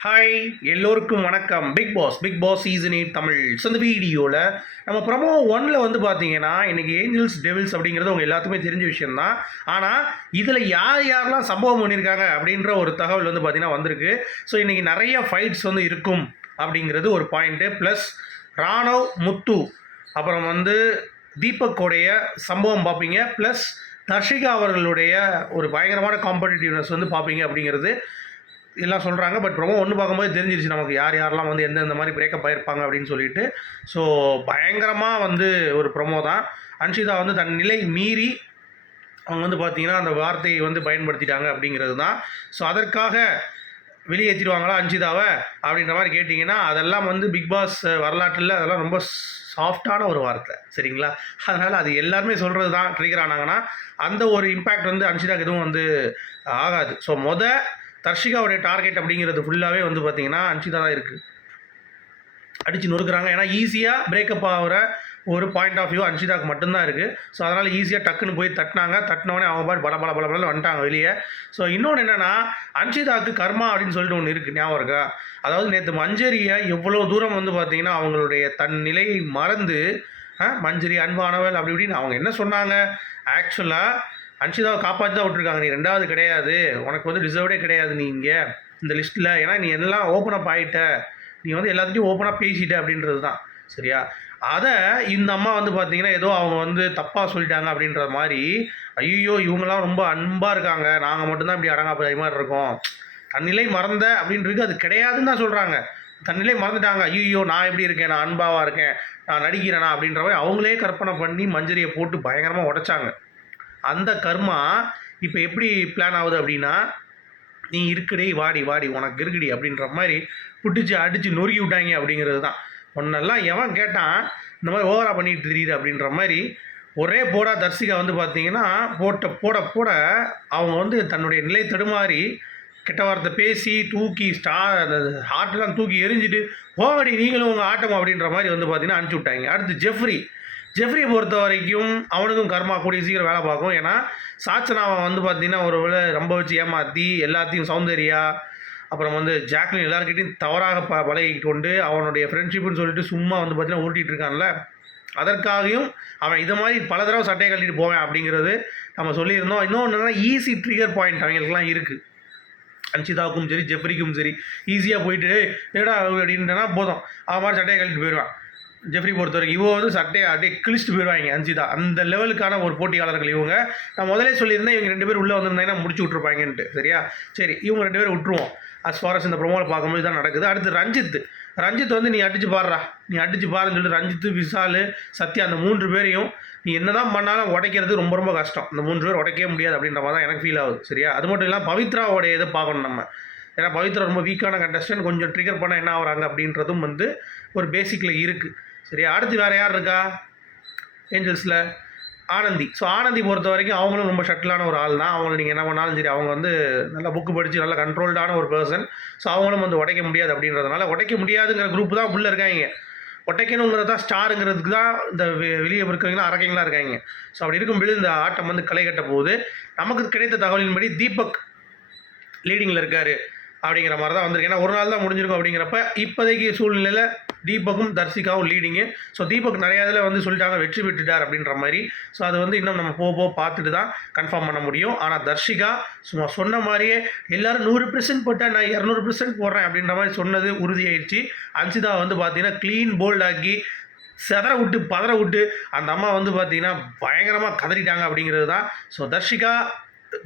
Hi எல்லோருக்கும் வணக்கம். Big Boss Big Boss season eight Tamil. So இந்த வீடியோவில் நம்ம ப்ரமோ ஒன்ல வந்து பார்த்தீங்கன்னா இன்றைக்கி ஏஞ்சல்ஸ் டெவில்ஸ் அப்படிங்கிறது உங்கள் எல்லாத்துக்குமே தெரிஞ்ச விஷயம்தான். ஆனால் இதில் யார் யாரெல்லாம் சம்பவம் பண்ணியிருக்காங்க அப்படின்ற ஒரு தகவல் வந்து பார்த்திங்கன்னா வந்திருக்கு. ஸோ இன்றைக்கி நிறைய ஃபைட்ஸ் வந்து இருக்கும் அப்படிங்கிறது ஒரு பாயிண்ட்டு ப்ளஸ் ராணவ் முத்து அப்புறம் வந்து தீபக்கோடைய சம்பவம் பார்ப்பீங்க ப்ளஸ் தர்ஷிகா அவர்களுடைய ஒரு பயங்கரமான காம்படிட்டிவ்னஸ் வந்து பார்ப்பீங்க அப்படிங்கிறது எல்லாம் சொல்கிறாங்க பட் ரொம்ப ஒன்று பார்க்கும்போது தெரிஞ்சிருச்சு நமக்கு யார் யாரெல்லாம் வந்து எந்தெந்த மாதிரி பிரேக்கப் ஆயிருப்பாங்க அப்படின்னு சொல்லிட்டு. ஸோ பயங்கரமாக வந்து ஒரு ப்ரொமோ தான். அன்ஷிதா வந்து தன் நிலை மீறி அவங்க வந்து பார்த்தீங்கன்னா அந்த வார்த்தையை வந்து பயன்படுத்திட்டாங்க அப்படிங்கிறது தான். ஸோ அதற்காக வெளியேற்றிடுவாங்களா அன்ஷிதாவை அப்படின்ற மாதிரி கேட்டிங்கன்னா அதெல்லாம் வந்து பிக் பாஸ் வரலாற்றில் அதெல்லாம் ரொம்ப சாஃப்டான ஒரு வார்த்தை. சரிங்களா? அதனால் அது எல்லாருமே சொல்கிறது தான் ட்ரிகர் ஆனாங்கன்னா அந்த ஒரு இம்பேக்ட் வந்து அன்ஷிதாக்கு எதுவும் வந்து ஆகாது. ஸோ மொதல் தர்ஷிகாவுடைய டார்கெட் அப்படிங்கிறது ஃபுல்லாகவே வந்து பார்த்திங்கன்னா அன்ஷிதா தான் இருக்குது அடித்து நொறுக்கிறாங்க. ஏன்னா ஈஸியாக பிரேக்கப் ஆகிற ஒரு பாயிண்ட் ஆஃப் வியூ அன்ஷிதாக்கு மட்டும்தான் இருக்குது ஸோ அதனால் ஈஸியாக டக்குன்னு போய் தட்டினாங்க. தட்டினோடனே அவங்க பாட்டு பல பல பல பல வந்துட்டாங்க வெளியே. ஸோ இன்னொன்று என்னென்னா அன்ஷிதாக்கு கர்மா அப்படின்னு சொல்லிட்டு ஒன்று இருக்குது ஞாபகம் இருக்கா? அதாவது நேற்று மஞ்சரியை எவ்வளோ தூரம் வந்து பார்த்தீங்கன்னா அவங்களுடைய தன் நிலையை மறந்து மஞ்சரி அன்பானவள் அப்படி இப்படின்னு அவங்க என்ன சொன்னாங்க? ஆக்சுவலாக அன்ஷிதாவை காப்பாற்றி தான் விட்டுருக்காங்க. நீ ரெண்டாவது கிடையாது. உனக்கு வந்து ரிசர்வ்டே கிடையாது நீ இங்கே. இந்த லிஸ்ட்டில் ஏன்னா நீ எல்லாம் ஓப்பன் அப் ஆகிட்ட நீ வந்து எல்லாத்துட்டையும் ஓப்பனாக பேசிட்ட அப்படின்றது தான் சரியா? அதை இந்த அம்மா வந்து பார்த்தீங்கன்னா ஏதோ அவங்க வந்து தப்பாக சொல்லிட்டாங்க அப்படின்ற மாதிரி ஐயோ இவங்கெல்லாம் ரொம்ப அன்பாக இருக்காங்க. நாங்கள் மட்டும்தான் இப்படி அடங்கா மாதிரி இருக்கோம். தன்னிலை மறந்த அப்படின்றது அது கிடையாதுன்னு தான் சொல்கிறாங்க தன்னிலை மறந்துட்டாங்க. ஐயோ நான் எப்படி இருக்கேன்? நான் அன்பாவாக இருக்கேன். நான் நடிக்கிறேனா? அப்படின்ற மாதிரி அவங்களே கற்பனை பண்ணி மஞ்சரியை போட்டு பயங்கரமாக உடைச்சாங்க. அந்த கர்மா இப்போ எப்படி பிளான் ஆகுது அப்படின்னா நீ இருக்குடி வாடி வாடி உனக்கு இருக்குடி அப்படின்ற மாதிரி புட்டிச்சு அடித்து நொறுக்கி விட்டாங்க அப்படிங்கிறது தான். ஒன்னெல்லாம் எவன் கேட்டான் இந்த மாதிரி ஓவரா பண்ணிட்டு தெரியுது அப்படின்ற மாதிரி ஒரே போடா தர்சிகா வந்து பார்த்தீங்கன்னா போட்ட போட போட அவங்க வந்து தன்னுடைய நிலை தடுமாறி கெட்ட வார்த்தை பேசி தூக்கி ஸ்டா அந்த ஹார்ட்லாம் தூக்கி எரிஞ்சிட்டு போகடி நீங்களும் உங்கள் ஆட்டம் அப்படின்ற மாதிரி வந்து பார்த்தீங்கன்னா அனுப்பிச்சி விட்டாங்க. அடுத்து ஜெஃப்ரி. ஜெஃப்ரியை பொறுத்த வரைக்கும் அவனுக்கும் கர்மா கூடிய சீக்கிரம் வேலை பார்க்கும். ஏன்னா சாச்சனாவை வந்து பார்த்தீங்கன்னா ஒரு வேளை ரொம்ப வச்சு ஏமாற்றி எல்லாத்தையும் சௌந்தர்யா அப்புறம் வந்து ஜாக்லின் எல்லாருக்கிட்டையும் தவறாக ப பழகிட்டு கொண்டு அவனுடைய ஃப்ரெண்ட்ஷிப்னு சொல்லிட்டு சும்மா வந்து பார்த்தீங்கன்னா உருட்டிகிட்டு இருக்கான்ல. அதற்காகவும் அவன் இதை மாதிரி பல தடவை சட்டையை கட்டிட்டு போவேன் அப்படிங்கிறது நம்ம சொல்லியிருந்தோம். இன்னொன்று ஈஸி ட்ரிகர் பாயிண்ட் அவங்களுக்குலாம் இருக்குது அன்சிதாவுக்கும் சரி ஜெஃப்ரிக்கும் சரி ஈஸியாக போயிட்டு ஏடா அப்படின்ட்டனா போதும். அவன் மாதிரி சட்டையை கழட்டிட்டு போயிடுவான். ஜெஃப்ரி பொறுத்த வரைக்கும் இவங்க வந்து சட்டையை அப்படியே கிழிச்சிட்டு போயிடுவாங்க அஞ்சிதா. அந்த லெவலுக்கான ஒரு போட்டியாளர்கள் இவங்க. நான் முதலே சொல்லியிருந்தேன் இவங்க ரெண்டு பேர் உள்ளே வந்திருந்தாங்கன்னா முடிச்சு விட்ருப்பாங்கன்ட்டு சரியா? சரி இவங்க ரெண்டு பேரும் விட்டுருவோம். அஸ் ஃபார் இந்த ப்ரொமோவில் பார்க்கும்போது தான் நடக்குது. அடுத்து ரஞ்சித். ரஞ்சித் வந்து நீ அடிச்சு பாடுறா நீ அடிச்சு பாருன்னு சொல்லிட்டு ரஞ்சித் விசால் சத்யா அந்த மூன்று பேரையும் நீ என்னதான் பண்ணாலும் உடைக்கிறது ரொம்ப ரொம்ப கஷ்டம். இந்த மூன்று பேர் உடைக்கவே முடியாது அப்படின்ற மாதிரி தான் எனக்கு ஃபீல் ஆகுது சரியா? அது மட்டும் இல்லாமல் பவித்ராவோடைய இதை பார்க்கணும் நம்ம. ஏன்னா பவித்ரா ரொம்ப வீக்கான கண்டஸ்டன் கொஞ்சம் ட்ரிகர் பண்ணால் என்ன ஆகுறாங்க அப்படின்றதும் வந்து ஒரு பேசிக்கில் இருக்குது சரியா அடுத்து வேறு யார் இருக்கா? ஏஞ்சல்ஸில் ஆனந்தி. ஸோ ஆனந்தி பொறுத்த வரைக்கும் அவங்களும் ரொம்ப ஷட்டிலான ஒரு ஆள் தான். அவங்கள நீங்கள் என்ன பண்ணாலும் சரி அவங்க வந்து நல்லா புக்கு படித்து நல்லா கண்ட்ரோல்டான ஒரு பர்சன் ஸோ அவங்களும் வந்து உடைக்க முடியாது அப்படின்றதுனால உடைக்க முடியாதுங்கிற குரூப் தான் உள்ளே இருக்காங்க. ஒட்டைக்கணுங்கிறது தான் ஸ்டாருங்கிறதுக்கு தான் இந்த வெ- வெளியே இருக்கிறவங்களாம் அரக்கைங்களாம் இருக்காங்க. ஸோ அப்படி இருக்கும்போது இந்த ஆட்டம் வந்து களை கட்ட போகுது. நமக்கு கிடைத்த தகவலின்படி தீபக் லீடிங்கில் இருக்கார். அப்படிங்கிற மாதிரி தான் வந்திருக்கு. ஏன்னா ஒரு நாள் தான் முடிஞ்சிருக்கும் அப்படிங்கிறப்ப இப்போதைக்கு சூழ்நிலையில் தீபக்கும் தர்சிகாவும் லீடிங்கு ஸோ தீபக் நிறையா இதில் வந்து சொல்லிட்டாங்க வெற்றி பெற்றுட்டார் அப்படின்ற மாதிரி. ஸோ அது வந்து இன்னும் நம்ம போக போக பார்த்துட்டு தான் கன்ஃபார்ம் பண்ண முடியும். ஆனால் தர்ஷிகா சும்மா சொன்ன மாதிரியே எல்லாரும் நூறு பெர்சன்ட் போட்டால் நான் இரநூறு பெர்சன்ட் போடுறேன் அப்படின்ற மாதிரி சொன்னது உறுதியாயிடுச்சு. அன்சிதா வந்து பார்த்தீங்கன்னா க்ளீன் போல்ட் ஆக்கி செதற விட்டு பதற விட்டு அந்த அம்மா வந்து பார்த்தீங்கன்னா பயங்கரமாக கதறிட்டாங்க அப்படிங்கிறது தான். ஸோ தர்ஷிகா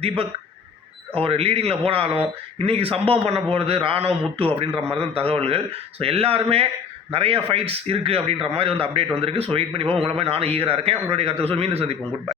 தீபக் ஒரு லீடிங்கில் போனாலும் இன்றைக்கி சம்பவம் பண்ண போகிறது ராணுவ முத்து அப்படின்ற மாதிரி தான் தகவல்கள். ஸோ எல்லாருமே நிறைய ஃபைட்ஸ் இருக்குது அப்படின்ற மாதிரி வந்து அப்டேட் வந்திருக்கு. ஸோ வெயிட் பண்ணி போவோம் உங்களை மாதிரி நானும் ஈகராக இருக்கேன். உங்களுடைய கருத்து மீண்டும் சந்திப்போம். Good bye